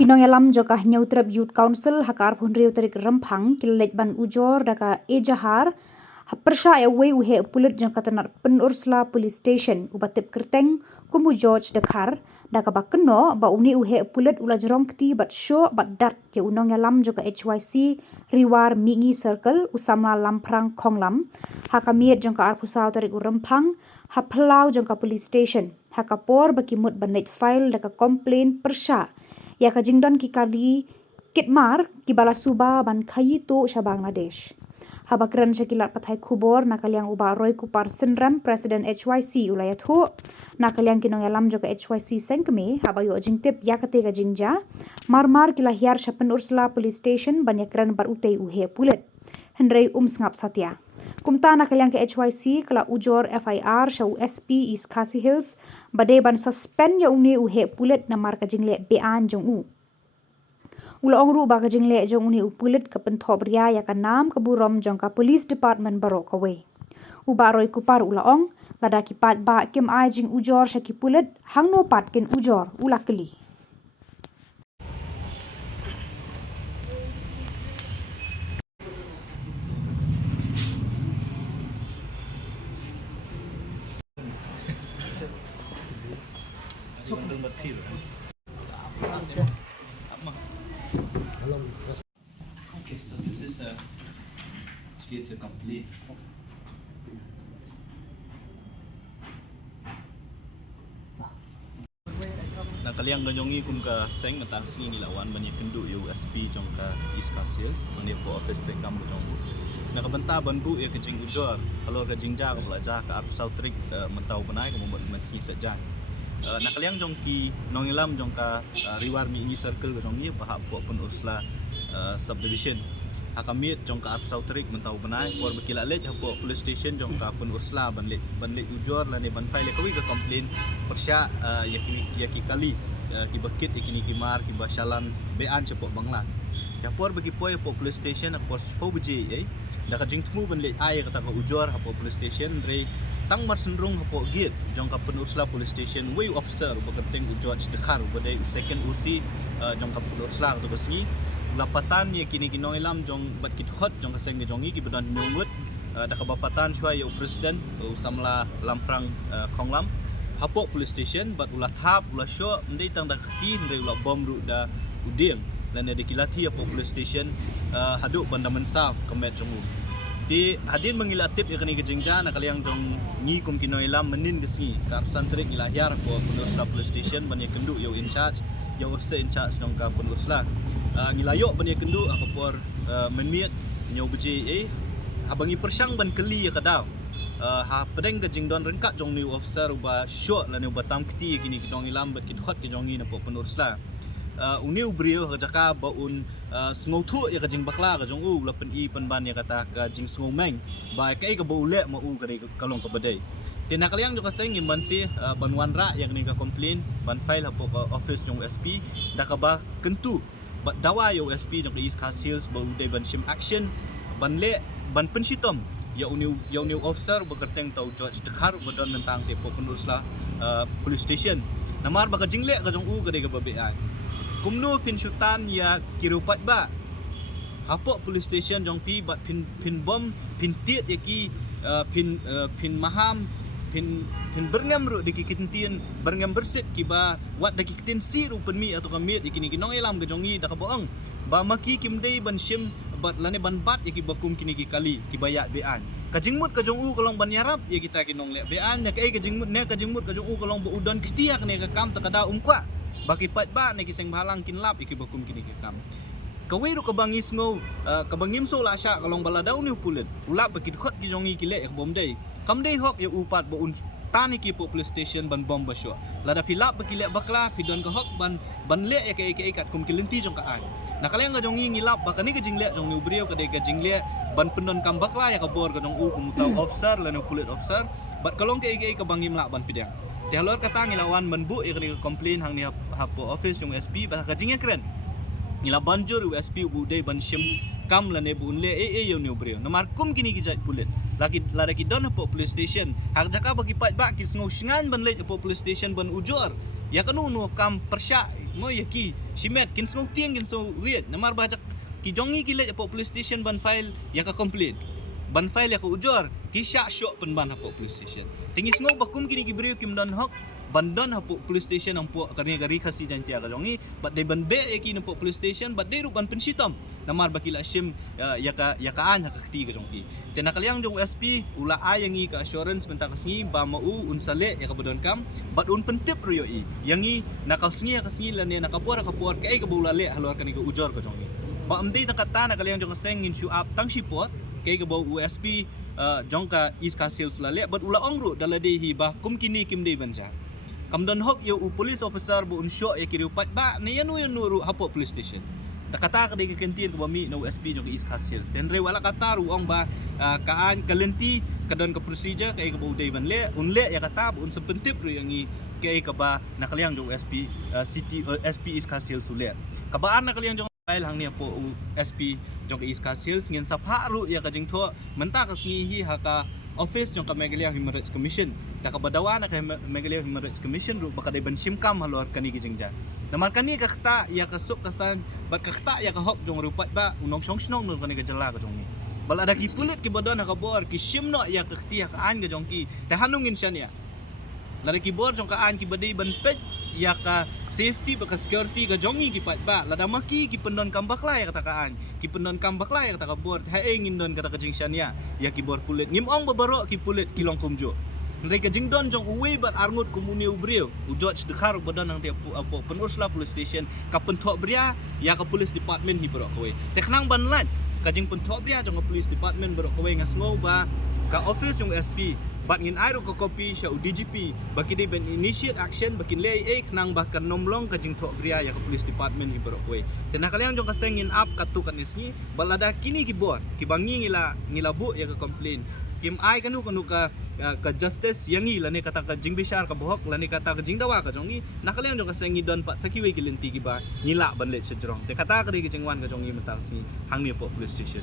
Kinong yalam joka nyautrap youth council hakar punriu tarik rempang kilalek ban ujor daka ejahar hapersha away uhe pulit jangka tanar penursla police station ubatip kerteng kumu George dekar daka bakeno ba uni uhe pulit ula jerong keti bat show bat dat ke unong yalam joka HYC riwar mingi circle usama lamprang konglam hakamiet jangka arpusau tarik rempang hapelau jangka police station hakapor bakimut banait file daka komplain persha ya kajingdon ki kali kitmar ki bala suba ban khayito sha Bangladesh habakran shakilat pathai khubor nakaliang uba roy kupar senram president HYC ulayathu nakaliang kinong alam joka HYC sengkme habayo jingtip yakate ga jingja marmar kilahiar shapen ursla police station banyakran bar utei uhe pulet hendrei sngap satya kumta nakaliang ke HYC kala ujor FIR shau SP East Khasi Hills bade ban suspend ya uni uhe pulet namar ka jingle bean jong u Ulong ru ba ka jingle jong uni upulit ka penthobria ya ka nam ka burom jong ka police department barok away uba roy kupar ulaong lada ki pat ba kim ai jing ujor shaki pulit hangno pat kin ujor ulakli Okay, so this is it's a complete. Nakaliang ganyongi kun ka seng matang singi lawan banyak kendu USP jong ka East Coast Hills banyak po office rekam jong nakabanta banbu ya kejing ujor kalau kejing ja ka belajar ka ap sautrik mentau benai ka membuat mensi saja nakaliang jong ki nongilam jong ka riwar mi ini circle jong ni bahap po pun ursla subdivision akamit jong ka ap sautrik mentau benai por bekila let po police station jong ka pun ursla banlet ujor la ne ban file kawi ka complain persya yaki kali ki bakit ikini ki mar ki basalan bean cepo bangla ya por bagi poy po police station por po beje da ka jingtmu banlet ai kata ka ujor po police station re tang mar sendrung po git jong ka pun ursla police station way officer bakateng George dekar badai second UC jong ka pun ursla to basngi lapatan ya kini kinong ilam jong bat kit khot jong kaseng ni jongi ki badan nyungut da ka bapatan shwa ya president usamla lamprang konglam hapok police station bat ulah thap ulah sho ndai tang da khti ndai ulah bom ru da uding lan ada kilati hapok police station haduk banda mensa kemet jongu ti hadin mengilatip ya kini kejingja nakaliang jong ngi kum kinong ilam menin gesngi ka santrik ilahiar ko police station ban ya kendu yo in charge yo officer in charge jong ka pun usla ngilayok bani kendu akapor menmiet nyau beje habangi persang ban keli ya kadau ha pedeng ke jingdon rengkat jong new officer uba shot la new batam keti kini kidong ilam bat kit khot ke jongi na po penursla uni ubrio ka jaka ba un sngau thu ya ka jing bakla ka jong u la pen i pen ban ya kata ka jing sngau meng ba kai ka ba ule ma u ka kalong ka badai tina kaliang jo ka seng iman si banwan ra yang ni ka complain ban file ha po office jong SP da ka ba kentu but dawa USP jong East Coast Hills ba uday ban sim action ban le ban pensitom ya uni officer bekerteng tau George dekar badon tentang te penursla police station namar ba ka jingle ka jong u ka de ka babean kumno pinsutan ya kirupat ba hapok police station jong pi bat pin bom pin tiet ya ki pin maham pin berngam ru di kikintin berngam bersit kiba wat da kikitin si ru penmi atau kamit ikini kinong ilam ke jongi da ka boong ba maki kimdei ban sim bat lane ban bat ya ki bakum kini ki kali ki bayak bean kajingmut ka jong u kolong ban yarap ya kita kinong le bean ya kai kajingmut ne kajingmut ka jong u kolong bo udon kitiak ne ka kam ta kada umkwa baki pat ba ne ki seng balang kin lap ki bakum kini ki kam kawi ru ka bangis ngo ka bangim so la sha kolong bala daun ni pulet ulap bakit khot ki jongi ki le ek bom dei kam dei hok ya upat bo un tani ki po police station ban bom basyo lada filap bakile bakla pidon ka hok ban le ya ke kat kum kilinti jong ka an nakaliang ka jongi ngilap bakani ka jingle jong ni ubrio ka de ka jingle ban pendon kam bakla ya ka bor ka jong u kumutau officer la no pulit officer bat kalong ke ka bangim la ban pidang tialor kata ngilawan menbu ya ka complain hang ni hapo office jong SP ba ka jingnya keren ngila banjur USP budai ban sim kam la ne bun le yo ni ubrio namar kum kini ki jat pulit lagi lada ki don po police station hak jaka bagi pat ba ki sngo shingan ban le po police station ban ujor ya kanu no kam persya Mo ya ki simet kin song tiang kin so riet namar bajak ki jongi ki le po police station ban file ya ka complete. Ban file ya ka ujor ki syak syok pen ban hapo police station. Tingis ngau bakum kini ki brio kim don hok bandon hapo police station ang po karni gari khasi jantia ka jongi but they ban be ki na po police station but they ruban pensitom namar bakila sim ya ka an ha ka kti ka jongi. Tena kaliang jong SP ula ayangi ka assurance benta kasngi ba mau unsale ya ka bodon kam but un pentip rio i yangi nakasngi ka sngi lan ya nakapor kai ka bulale halor kani ka ujor ka jongi. Ba amdei nakata na kaliang jong seng in show up tang sipot kay ka bau USP jongka iska sales lale but ula ongru dalade hi ba kum kini kim dei banja kamdon hok yo police officer bu unsyo ya kiri upat ba na yanu nuru hapo police station takata ka dei kentir ko bami no USP jongka iska sales tenre wala kata ruang ba kaan kalenti kadon ka procedure kay ka bau dei ban le unle ya kata bu un sepentip ru yangi kay ka ba nakaliang jong USP city SP iska sales ule kabaan nakaliang hang ni po SP jong iska sales ngin sapha ru ya ka jingtho menta ka singi haka office jong ka Megalia Human Rights Commission da ka badawa na ka Megalia Human Rights Commission ru baka dai ban simkam halor kani gijingja namar kani ka khta ya ka suk kasan bat ka khta ya ka hop jong rupat ba unong song snong no kani ka jala ka jong ni bal ada ki pulit ki badon ka bor ki simno ya ka khti ya ka an ga jong ki ta hanungin siya niya lari ki bor jong ka an ki badai ban pet ya ka safety baka security ka jongi ki pat ba lada maki ki pendon kambak la ya kata kaan ki pendon kambak la ya kata ka bor ha engin don kata ka jingshan ya ki bor pulit ngim ong babaro ki pulit ki long kumjo mereka jing don jong uwe bat arngut komuni ubrio ujot dekhar badon nang dia apo penursla police station ka pentok bria ya ka police department hi bro kowe teknang banlat ka jing pentok bria jong police department bro kowe ngasngo ba ka office jong SP bat ngin airo ko copy sa DGP baki de ben initiate action baki lay nang bahkan nomlong ka jing thok bria ya ka police department ibro koy tena kaliang jong ka sengin up katu kan isni balada kini ki bor ki bangi ngila bu ya ka complain kim ai kanu ka justice yangi lani kata ka jing bishar ka bohok lani kata ka jing dawa ka jongi nakaliang jong ka sengi don pat sakiwe ki lenti ki ba ngila banlet sa jrong te kata ka di ki jingwan ka jongi mental si hangni po police station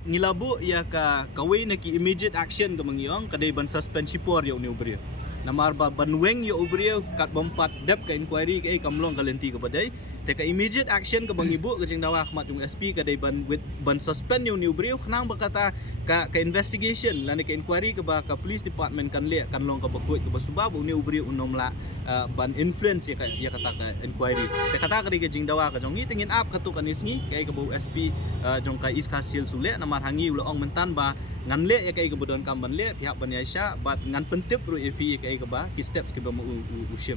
nilabu ya ka kaway na ki immediate action ka mangyong kaday ban suspend sipor ya uni ubrio namar ba banweng ya ubrio kat bompat dep ka inquiry kay kamlong kalenti ka baday te ka immediate action ka bangibu ka jing dawa khmat yung SP kaday ban suspend ya uni ubrio khnang bakata ka investigation lani ka inquiry ka ba ka police department kan le kanlong ka bakuit ka basubab uni ubrio unom la ban influence ya kata ka inquiry te kata ka di ka jing dawa ka jong tingin up katu kanisngi kay ka bu SP jong ka iska sil sule namar hangi ulong mentan ba ngan le ya kay ka bodon kamban le pihak ban yaisha bat ngan pentip ru epi kay ka ba ki steps ke ba mu ushim